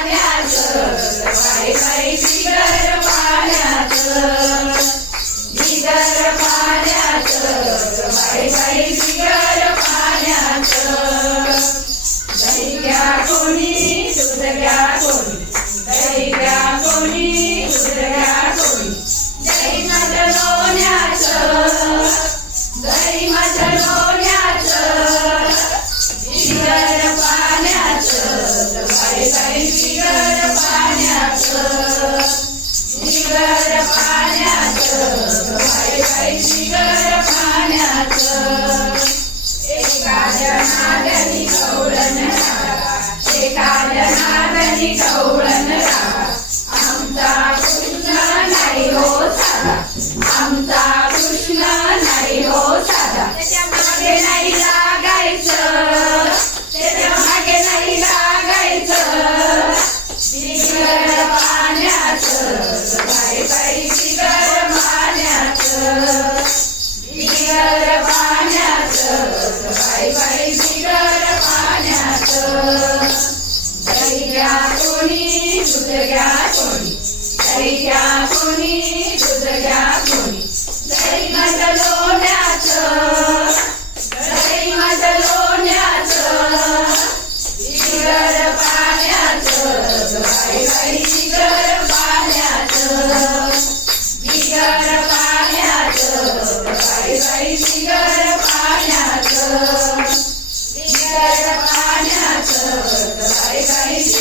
पाण्याचं बाई बाई बिगर पाण्याचं बिगर पाण्याचं बाई बाई बिगर पाण्याचं दही घ्या कोणी दूध घ्या कोणी दही घ्या कोणी दूध घ्या कोणी दही माझं लोण्याचं दही माझं लोण्याचं बिगर पाण्याचं बाई बाई बिगर पाण्याचं बिगर पाण्याचं बाई बाई बिगर पाण्याचं एका जनार्दनी गवळण राहा एका जनार्दनी गवळण राहा आमचा कृष्ण नाही हो साधा आमचा कृष्ण नाही हो साधा त्याच्या मागे नाही लागायचं त्याच्या मागे नाही लागायचं बिगर पाण्याचं बाई बाई बिगर पाण्याचं बिगर पाण्याचं बाई बाई बिगर पाण्याचं दही घ्या कोणी दूध घ्या कोणी दही घ्या कोणी दूध घ्या कोणी दही माझं लोण्याचं दही माझं लोण्याचं बिगर पाण्याचं बाई बाई बिगर पाण्याचं बिगर पाण्याचं बाई बाई बिगर पाण्याचं बिगर पाण्याचं बाई बाई